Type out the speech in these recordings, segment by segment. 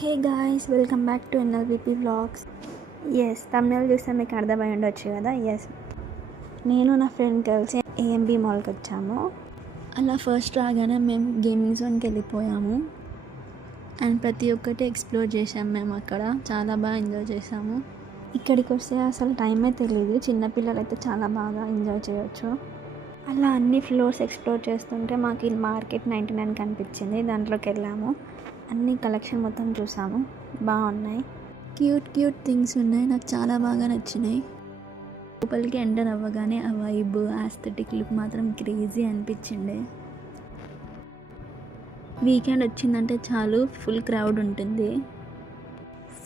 Hey guys, welcome back to NLVP vlogs. Tamil చూస్తే మీకు అర్థమై ఉండొచ్చు కదా. నేను నా ఫ్రెండ్ కలిసి ఏఎంబి మాల్కి వచ్చాము. అలా ఫస్ట్ రాగానే మేము గేమింగ్ జోన్కి వెళ్ళిపోయాము అండ్ ప్రతి ఒక్కటి ఎక్స్ప్లోర్ చేసాము. మేము అక్కడ చాలా బాగా ఎంజాయ్ చేసాము. ఇక్కడికి వస్తే అసలు టైమే తెలియదు. చిన్నపిల్లలు అయితే చాలా బాగా ఎంజాయ్ చేయొచ్చు. అలా అన్ని ఫ్లోర్స్ ఎక్స్ప్లోర్ చేస్తుంటే మాకు ఈ మార్కెట్ 99 కనిపించింది. దాంట్లోకి వెళ్ళాము. అన్ని కలెక్షన్ మొత్తం చూసాము. బాగున్నాయి. క్యూట్ థింగ్స్ ఉన్నాయి. నాకు చాలా బాగా నచ్చినాయి. లోపలికి ఎంటర్ అవ్వగానే ఆ వైబ్, ఆస్థెటిక్ లుక్ మాత్రం క్రేజీ అనిపించిండే. వీకెండ్ వచ్చిందంటే చాలు, ఫుల్ క్రౌడ్ ఉంటుంది.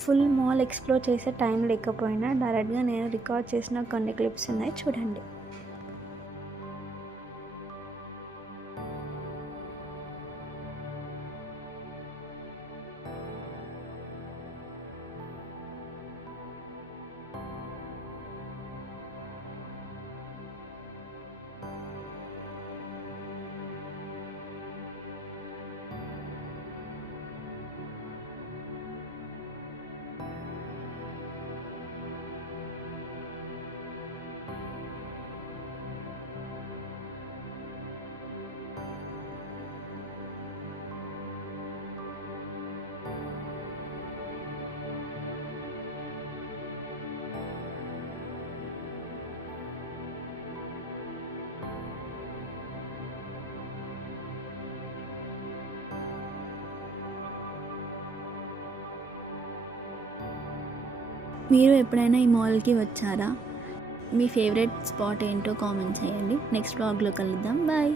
ఫుల్ మాల్ ఎక్స్ప్లోర్ చేసే టైం లేకపోయినా డైరెక్ట్గా నేను రికార్డ్ చేసిన కొన్ని క్లిప్స్ ఉన్నాయి, చూడండి. మీరు ఎప్పుడైనా ఈ మాల్కి వచ్చారా? మీ ఫేవరెట్ స్పాట్ ఏంటో కామెంట్ చేయండి. నెక్స్ట్ వ్లాగ్లో కలుద్దాం. బాయ్.